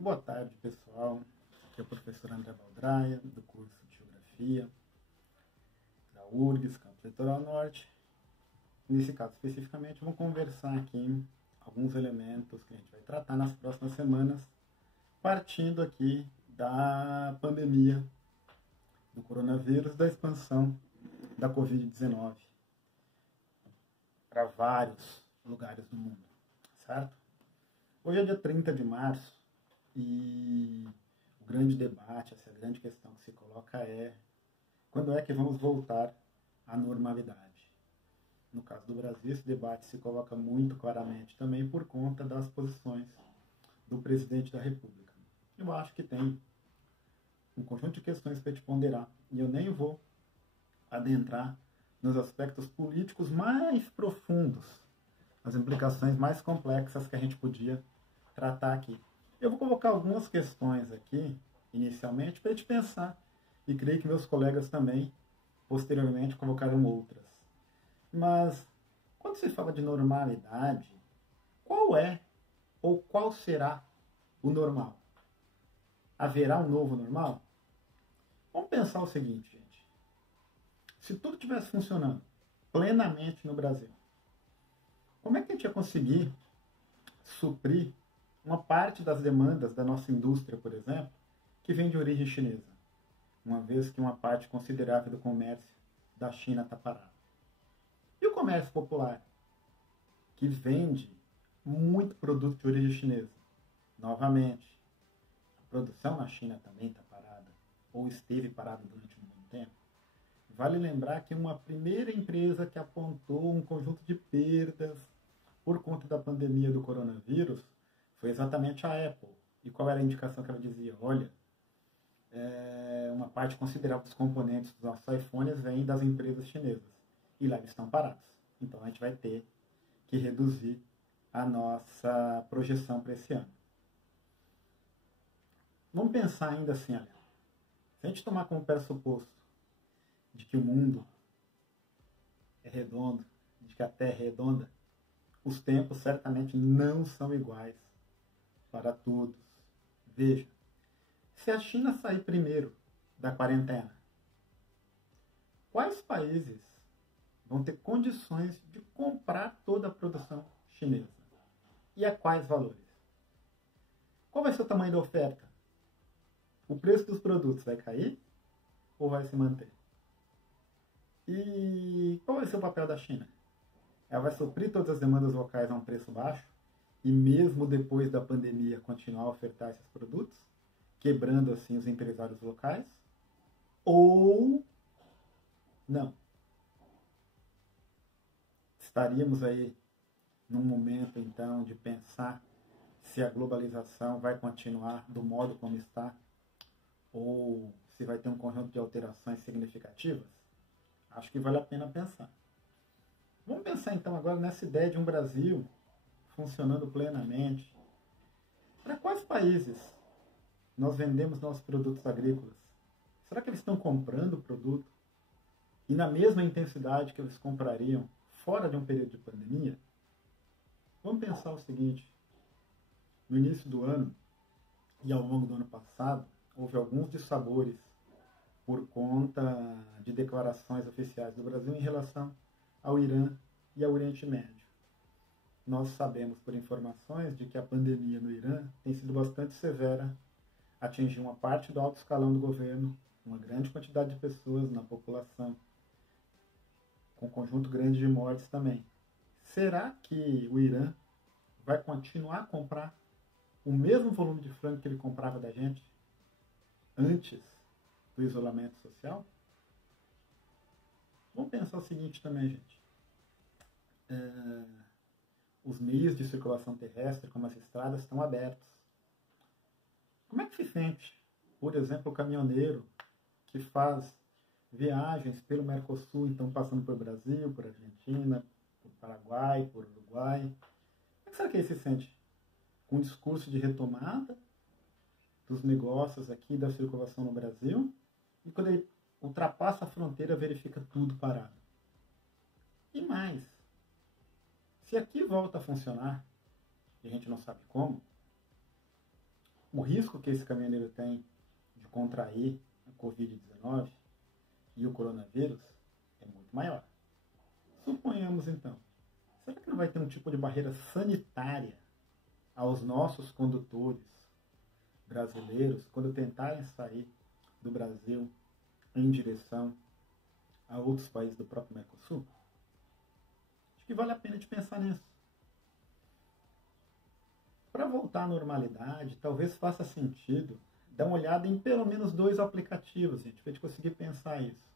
Boa tarde, pessoal. Aqui é o professor André Valdraia, do curso de Geografia da URGS, Campus Litoral Norte. Nesse caso, especificamente, vamos conversar aqui alguns elementos que a gente vai tratar nas próximas semanas, partindo aqui da pandemia do coronavírus, da expansão da Covid-19 para vários lugares do mundo, certo? Hoje é dia 30 de março e o grande debate, essa grande questão que se coloca é quando é que vamos voltar à normalidade? No caso do Brasil, esse debate se coloca muito claramente também por conta das posições do presidente da República. Eu acho que tem um conjunto de questões para te ponderar e eu nem vou adentrar nos aspectos políticos mais profundos, as implicações mais complexas que a gente podia tratar aqui. Eu vou colocar algumas questões aqui, inicialmente, para a gente pensar, e creio que meus colegas também, posteriormente, colocarão outras. Mas, quando se fala de normalidade, qual é ou qual será o normal? Haverá um novo normal? Vamos pensar o seguinte, gente. Se tudo estivesse funcionando plenamente no Brasil, como é que a gente ia conseguir suprir uma parte das demandas da nossa indústria, por exemplo, que vem de origem chinesa, uma vez que uma parte considerável do comércio da China está parada? E o comércio popular, que vende muito produto de origem chinesa? Novamente, a produção na China também está parada, ou esteve parada durante muito tempo. Vale lembrar que uma primeira empresa que apontou um conjunto de perdas por conta da pandemia do coronavírus foi exatamente a Apple. E qual era a indicação que ela dizia? Olha, uma parte considerável dos componentes dos nossos iPhones vem das empresas chinesas. E lá eles estão parados. Então a gente vai ter que reduzir a nossa projeção para esse ano. Vamos pensar ainda assim, olha. Se a gente tomar como pressuposto de que o mundo é redondo, de que a Terra é redonda, os tempos certamente não são iguais para todos. Veja, se a China sair primeiro da quarentena, quais países vão ter condições de comprar toda a produção chinesa? E a quais valores? Qual vai ser o tamanho da oferta? O preço dos produtos vai cair ou vai se manter? E qual vai ser o papel da China? Ela vai suprir todas as demandas locais a um preço baixo e mesmo depois da pandemia continuar a ofertar esses produtos, quebrando assim os empresários locais? Ou não? Estaríamos aí num momento então de pensar se a globalização vai continuar do modo como está ou se vai ter um conjunto de alterações significativas? Acho que vale a pena pensar. Vamos pensar então agora nessa ideia de um Brasil funcionando plenamente. Para quais países nós vendemos nossos produtos agrícolas? Será que eles estão comprando o produto e na mesma intensidade que eles comprariam fora de um período de pandemia? Vamos pensar o seguinte. No início do ano e ao longo do ano passado, houve alguns dissabores por conta de declarações oficiais do Brasil em relação ao Irã e ao Oriente Médio. Nós sabemos por informações de que a pandemia no Irã tem sido bastante severa, atingiu uma parte do alto escalão do governo, uma grande quantidade de pessoas na população, com um conjunto grande de mortes também. Será que o Irã vai continuar a comprar o mesmo volume de frango que ele comprava da gente antes do isolamento social? Vamos pensar o seguinte também, gente. Os meios de circulação terrestre, como as estradas, estão abertos. Como é que se sente, por exemplo, o caminhoneiro que faz viagens pelo Mercosul, então passando por Brasil, por Argentina, por Paraguai, por Uruguai? Como é que será que ele se sente? Com um discurso de retomada dos negócios aqui, da circulação no Brasil, e quando ele ultrapassa a fronteira, verifica tudo parado. E mais, se aqui volta a funcionar, e a gente não sabe como, o risco que esse caminhoneiro tem de contrair a Covid-19 e o coronavírus é muito maior. Suponhamos então, será que não vai ter um tipo de barreira sanitária aos nossos condutores brasileiros quando tentarem sair do Brasil em direção a outros países do próprio Mercosul? Acho que vale a pena de pensar nisso. Para voltar à normalidade, talvez faça sentido dar uma olhada em pelo menos 2 aplicativos, gente, para a gente conseguir pensar isso.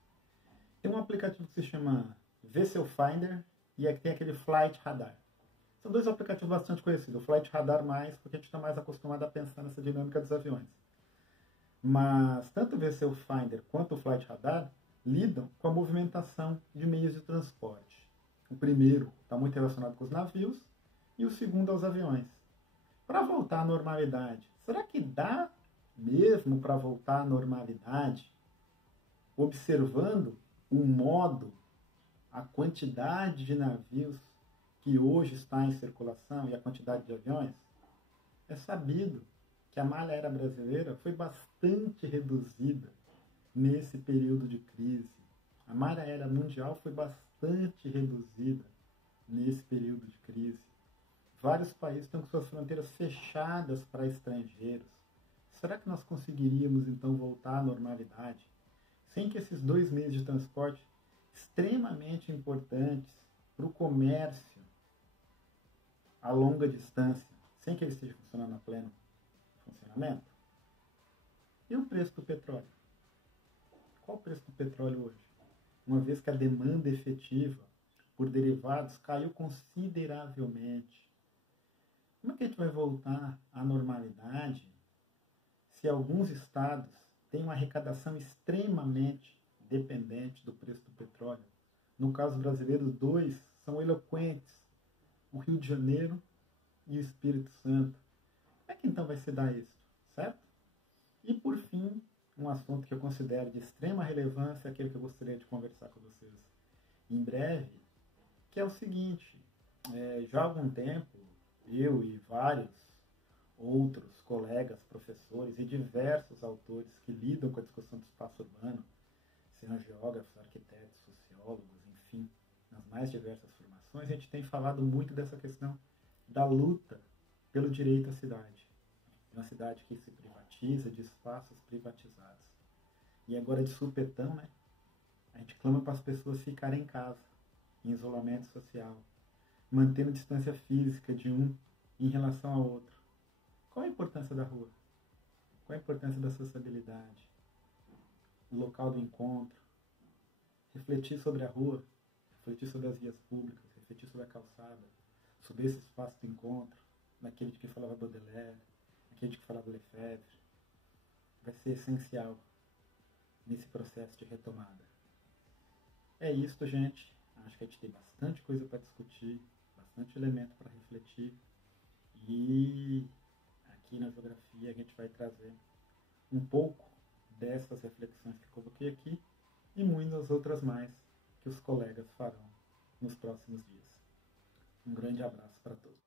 Tem um aplicativo que se chama Vessel Finder e aqui tem aquele Flight Radar. São 2 aplicativos bastante conhecidos. O Flight Radar mais, porque a gente está mais acostumado a pensar nessa dinâmica dos aviões. Mas tanto o Vessel Finder quanto o Flight Radar lidam com a movimentação de meios de transporte. O primeiro está muito relacionado com os navios e o segundo aos aviões. Para voltar à normalidade, será que dá mesmo para voltar à normalidade observando o modo, a quantidade de navios que hoje está em circulação e a quantidade de aviões? É sabido que a malha aérea brasileira foi bastante reduzida nesse período de crise. A malha aérea mundial foi bastante reduzida nesse período de crise. Vários países estão com suas fronteiras fechadas para estrangeiros. Será que nós conseguiríamos então voltar à normalidade sem que esses 2 meios de transporte extremamente importantes para o comércio a longa distância, sem que ele esteja funcionando a pleno funcionamento? E o preço do petróleo? Qual o preço do petróleo hoje? Uma vez que a demanda efetiva por derivados caiu consideravelmente. Como é que a gente vai voltar à normalidade se alguns estados têm uma arrecadação extremamente dependente do preço do petróleo? No caso brasileiro, 2 são eloquentes: o Rio de Janeiro e o Espírito Santo. Como é que então vai se dar isso, certo? E por fim, um assunto que eu considero de extrema relevância, aquele que eu gostaria de conversar com vocês em breve, que é o seguinte: já há algum tempo, eu e vários outros colegas, professores e diversos autores que lidam com a discussão do espaço urbano, sejam geógrafos, arquitetos, sociólogos, enfim, nas mais diversas formações, a gente tem falado muito dessa questão da luta pelo direito à cidade. Uma cidade que se privatiza, de espaços privatizados. E agora, de supetão, né, a gente clama para as pessoas ficarem em casa, em isolamento social, mantendo distância física de um em relação ao outro. Qual a importância da rua? Qual a importância da sociabilidade? O local do encontro? Refletir sobre a rua, refletir sobre as vias públicas, refletir sobre a calçada, sobre esse espaço do encontro, naquele de que falava Baudelaire, naquele de que falava Lefebvre, vai ser essencial nesse processo de retomada. É isso, gente. Acho que a gente tem bastante coisa para discutir, bastante elemento para refletir. E aqui na Geografia a gente vai trazer um pouco dessas reflexões que eu coloquei aqui e muitas outras mais que os colegas farão nos próximos dias. Um grande abraço para todos.